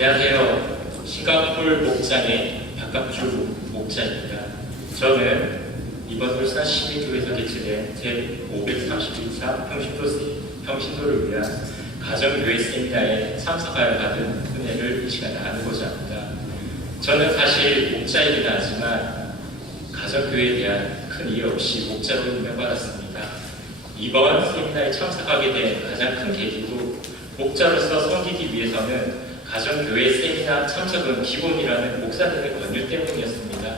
안녕하세요. 싱가포르 목장의 박갑주 목자입니다. 저는 이번 울산 시민교회에서 개최된 제531차 평신도를 위한 가정교회 세미나에 참석하여 받은 은혜를 이 시간에 나누고자 합니다. 저는 사실 목자이긴 하지만 가정교회에 대한 큰 이해 없이 목자로 임명받았습니다. 이번 세미나에 참석하게 된 가장 큰 계기도 목자로서 섬기기 위해서는 가정교회 세미나 참석은 기본이라는 목사님의 권유 때문이었습니다.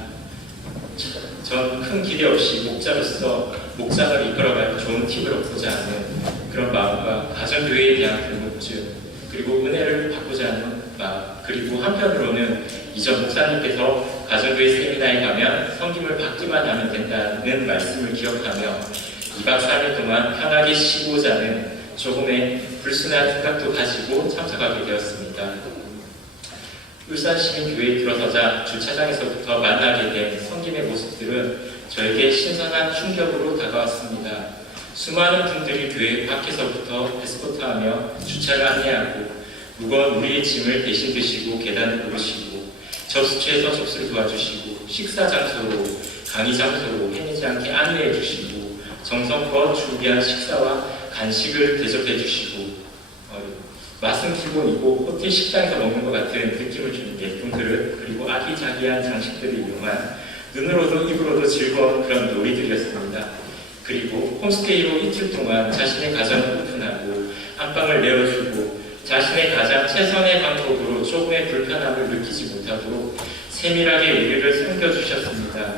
전 큰 기대 없이 목자로서 목장을 이끌어갈 좋은 팁을 얻고자 하는 그런 마음과 가정교회에 대한 궁금증, 그리고 은혜를 받고자 하는 마음, 그리고 한편으로는 이전 목사님께서 가정교회 세미나에 가면 섬김을 받기만 하면 된다는 말씀을 기억하며 2박 3일 동안 편하게 쉬고자 하는 조금의 불순한 생각도 가지고 참석하게 되었습니다. 울산시민교회에 들어서자 주차장에서부터 만나게 된 섬김의 모습들은 저에게 신선한 충격으로 다가왔습니다. 수많은 분들이 교회 밖에서부터 에스코트하며 주차를 안내하고 무거운 우리의 짐을 대신 드시고 계단을 오르시고 접수처에서 접수를 도와주시고 식사 장소로 강의 장소로 헤매지 않게 안내해 주시고 정성껏 준비한 식사와 간식을 대접해 주시고 맛은 기본이고 호텔 식당에서 먹는 것 같은 느낌을 주는 예쁜 그릇, 그리고 아기자기한 장식들을 이용한 눈으로도 입으로도 즐거운 그런 놀이들이었습니다. 그리고 홈스테이로 이틀 동안 자신의 가정을 오픈하고 안방을 내어주고 자신의 가장 최선의 방법으로 조금의 불편함을 느끼지 못하도록 세밀하게 우리를 섬겨주셨습니다.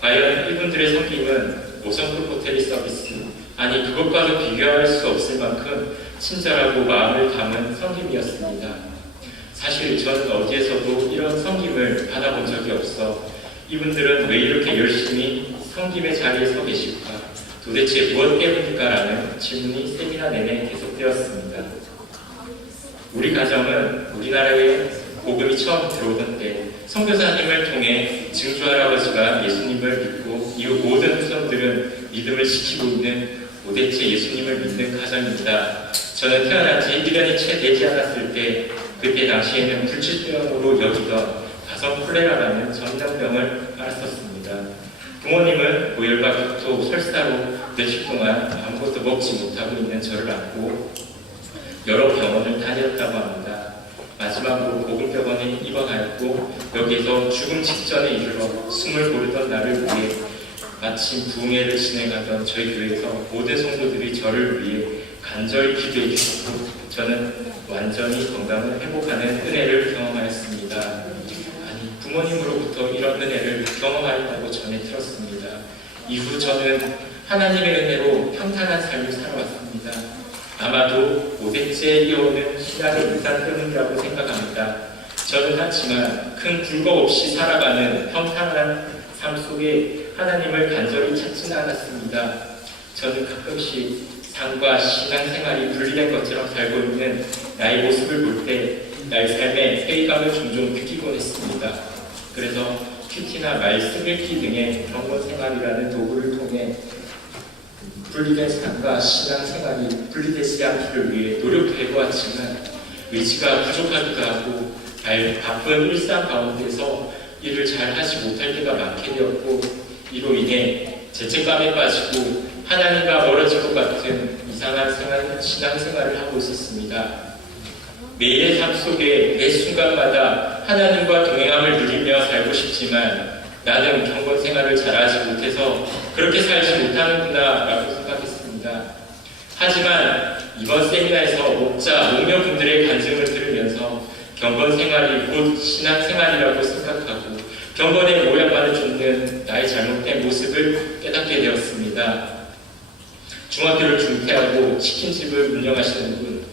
과연 이분들의 섬김은 5성급 호텔의 서비스, 아니 그것과도 비교할 수 없을 만큼 친절하고 마음을 담은 섬김이었습니다. 사실 전 어디에서도 이런 섬김을 받아본 적이 없어 이분들은 왜 이렇게 열심히 섬김의 자리에 서 계실까? 도대체 무엇 때문일까? 라는 질문이 세미나 내내 계속되었습니다. 우리 가정은 우리나라에 복음이 처음 들어오던 때 선교사님을 통해 증조 할아버지가 예수님을 믿고 이후 모든 후손들은 믿음을 지키고 있는 도대체 예수님을 믿는 가정입니다. 저는 태어난 지 1년이 채 되지 않았을 때 그때 당시에는 불치병으로 여기던 가성 콜레라라는 전염병을 앓았었습니다. 부모님은 고열과 국토, 설사로 며칠 동안 아무것도 먹지 못하고 있는 저를 안고 여러 병원을 다녔다고 합니다. 마지막으로 보건병원에 입원하였고 여기서 죽음 직전에 이르러 숨을 고르던 나를 위해 마침 부흥회를 진행하던 저희 교회에서 모든 성도들이 저를 위해 간절히 기도해 주셨고 저는 완전히 건강을 회복하는 은혜를 경험하였습니다. 아니, 부모님으로부터 이런 은혜를 경험하였다고 전해 들었습니다. 이후 저는 하나님의 은혜로 평탄한 삶을 살아왔습니다. 아마도 5대째 이어오는 신앙의 인상 때문이라고 생각합니다. 저는 하지만 큰 굴곡 없이 살아가는 평탄한 삶 속에 하나님을 간절히 찾지는 않았습니다. 저는 가끔씩 삶과 신앙생활이 분리된 것처럼 살고 있는 나의 모습을 볼 때 나의 삶에 회의감을 종종 느끼곤 했습니다. 그래서 큐티나 말씀 읽기 등의 경건생활이라는 도구를 통해 분리된 삶과 신앙생활이 분리되지 않기를 위해 노력해보았지만 의지가 부족하기도 하고 바쁜 일상 가운데서 일을 잘 하지 못할 때가 많게 되었고 이로 인해 죄책감에 빠지고 하나님과 멀어질 것 같은 이상한 신앙생활을 하고 있었습니다. 매일의 삶 속에 매 순간마다 하나님과 동행함을 누리며 살고 싶지만 나는 경건생활을 잘하지 못해서 그렇게 살지 못하는구나 라고 생각했습니다. 하지만 이번 세미나에서 목녀분들의 간증을 들으면서 경건생활이 곧 신앙생활이라고 생각하고 경건의 모양만을 쫓는 나의 잘못된 모습을 깨닫게 되었습니다. 중학교를 중퇴하고 치킨집을 운영하시는 분,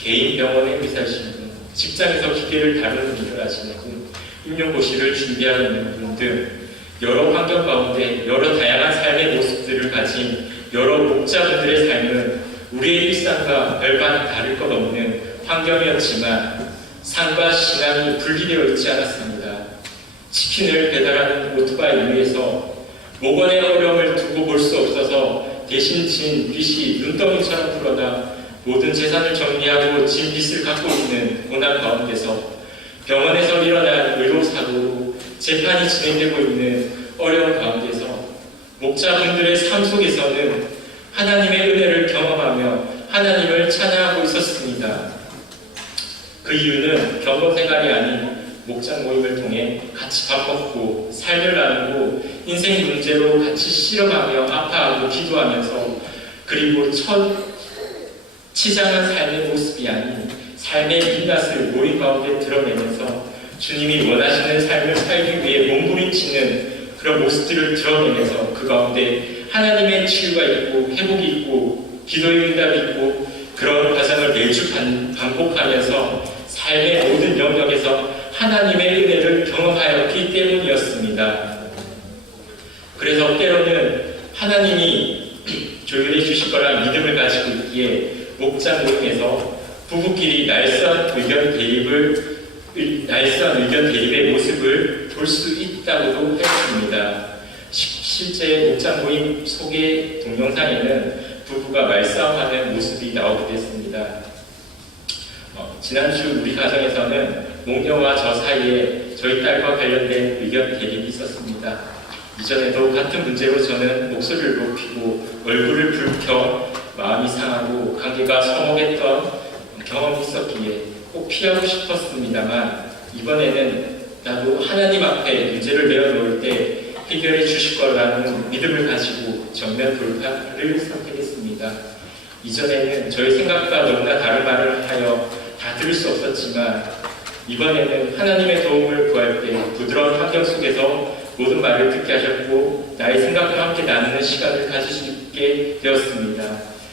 개인 병원에 의사하시는 분, 직장에서 기계를 다루는 일을 하시는 분, 임용고시를 준비하는 분 등 여러 환경 가운데 여러 다양한 삶의 모습들을 가진 여러 목자분들의 삶은 우리의 일상과 별반 다를 것 없는 환경이었지만 삶과 신앙이 분리되어 있지 않았습니다. 치킨을 배달하는 오토바이 위에서 목원의 어려움을 두고 볼 수 없어서 대신 진 빚이 눈덩이처럼 불어나 모든 재산을 정리하고 진 빚을 갖고 있는 고난 가운데서 병원에서 일어난 의료사고로 재판이 진행되고 있는 어려운 가운데서 목자분들의 삶 속에서는 하나님의 은혜를 경험하며 하나님을 찬양하고 있었습니다. 그 이유는 경건 생활이 아닌 목장 모임을 통해 같이 밥 먹고 삶을 나누고 인생 문제로 같이 실험하며 아파하고 기도하면서 그리고 치장한 삶의 모습이 아닌 삶의 민낯을 모임 가운데 드러내면서 주님이 원하시는 삶을 살기 위해 몸부림치는 그런 모습들을 드러내면서 그 가운데 하나님의 치유가 있고 회복이 있고 기도의 응답이 있고 그런 과정을 매주 반복하면서 삶의 모든 영역에서 하나님의 은혜를 경험하였기 때문이었습니다. 그래서 때로는 하나님이 조율해 주실 거란 믿음을 가지고 있기에 목장 모임에서 부부끼리 날선 의견 대립의 모습을 볼 수 있다고도 했습니다. 실제 목장 모임 소개 동영상에는 부부가 말싸움하는 모습이 나오기도 했습니다. 지난주 우리 가정에서는 목녀와 저 사이에 저희 딸과 관련된 의견 대립이 있었습니다. 이전에도 같은 문제로 저는 목소리를 높이고 얼굴을 붉혀 마음이 상하고 관계가 서먹했던 경험이 있었기에 꼭 피하고 싶었습니다만 이번에는 나도 하나님 앞에 문제를 내어놓을 때 해결해 주실 거라는 믿음을 가지고 정면 돌파를 선택했습니다. 이전에는 저희 생각과 너무나 다른 말을 하여 다 들을 수 없었지만 이번에는 하나님의 도움을 구할 때 부드러운 환경 속에서 모든 말을 듣게 하셨고 나의 생각과 함께 나누는 시간을 가질 수 있게 되었습니다.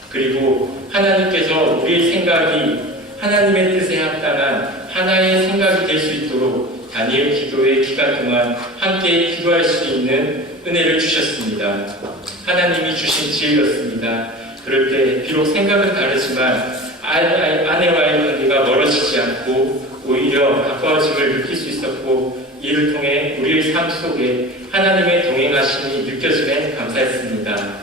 그리고 하나님께서 우리의 생각이 하나님의 뜻에 합당한 하나의 생각이 될 수 있도록 다니엘 기도의 기간 동안 함께 기도할 수 있는 은혜를 주셨습니다. 하나님이 주신 지혜였습니다. 그럴 때 비록 생각은 다르지만 아내와의 관계가 멀어지지 않고 오히려 가까워짐을 느낄 수 있었고 이를 통해 우리의 삶 속에 하나님의 동행하심이 느껴지면 감사했습니다.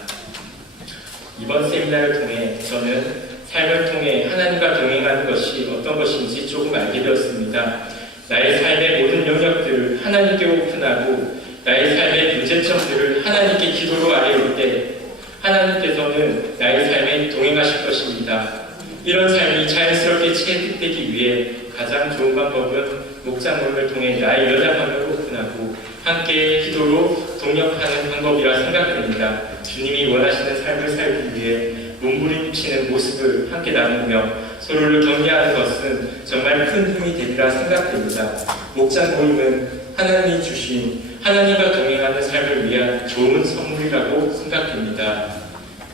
이번 세미나를 통해 저는 삶을 통해 하나님과 동행하는 것이 어떤 것인지 조금 알게 되었습니다. 나의 삶의 모든 영역들을 하나님께 오픈하고 나의 삶의 문제점들을 하나님께 기도로 아뢰올 때 하나님께서는 나의 삶에 동행하실 것입니다. 이런 삶이 자연스럽게 체득되기 위해 가장 좋은 방법은 목장 모임을 통해 나의 연약함을 오픈하고 함께 기도로 동역하는 방법이라 생각됩니다. 주님이 원하시는 삶을 살기 위해 몸부림치는 모습을 함께 나누며 서로를 격려하는 것은 정말 큰 힘이 되리라 생각됩니다. 목장 모임은 하나님이 주신 하나님과 동행하는 삶을 위한 좋은 선물이라고 생각됩니다.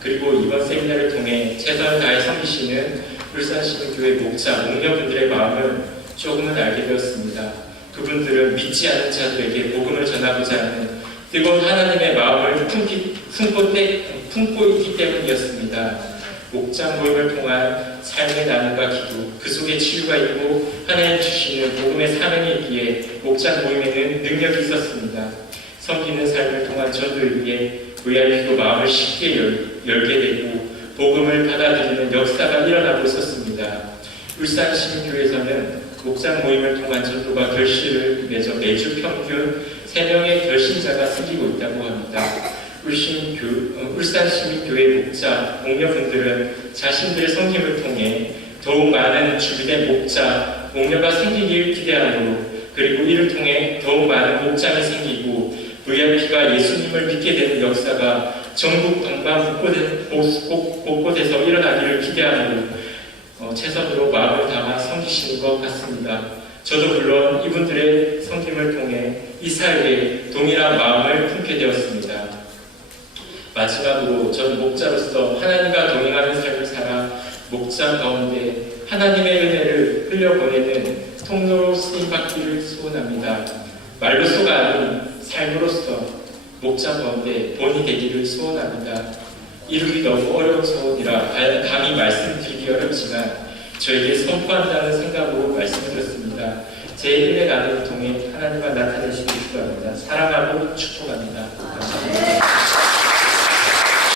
그리고 이번 세미나를 통해 최선을 다해 섬기시는 울산시민교회 목자, 목녀분들의 마음을 조금은 알게 되었습니다. 그분들은 믿지 않는 자들에게 복음을 전하고자 하는 뜨거운 하나님의 마음을 품고 있기 때문이었습니다. 목장 모임을 통한 삶의 나눔과 기도, 그 속에 치유가 있고 하나님 주시는 복음의 사명이 있기에 목장 모임에는 능력이 있었습니다. 섬기는 삶을 통한 전도를 위해 VIP도 마음을 쉽게 열게 되고 복음을 받아들이는 역사가 일어나고 있었습니다. 울산시민교회에서는 목장 모임을 통한 전도가 결실을 맺어 매주 평균 3명의 결신자가 생기고 있다고 합니다. 울산시민교회 목자, 목녀분들은 자신들의 섬김을 통해 더욱 많은 준비된 목자, 목녀가 생기길 기대하므로 그리고 이를 통해 더욱 많은 목장이 생기고 VIP가 예수님을 믿게 되는 역사가 전국 방방 곳곳에서 일어나기를 기대하므로 최선으로 마음을 담아 섬기시는 것 같습니다. 저도 물론 이분들의 섬김을 통해 이 사회에 동일한 마음을 품게 되었습니다. 마지막으로 전 목자로서 하나님과 동행하는 삶을 살아 목장 가운데 하나님의 은혜를 흘려보내는 통로로 쓰임받기를 소원합니다. 말로서가 아닌 삶으로서 목장 가운데 본이 되기를 소원합니다. 이루기 너무 어려운 소원이라 감히 말씀드리기 어렵지만 저에게 선포한다는 생각으로 말씀드렸습니다. 제 은혜 나눔을 통해 하나님과 나타내시길 기도합니다. 사랑하고 축복합니다. 감사합니다.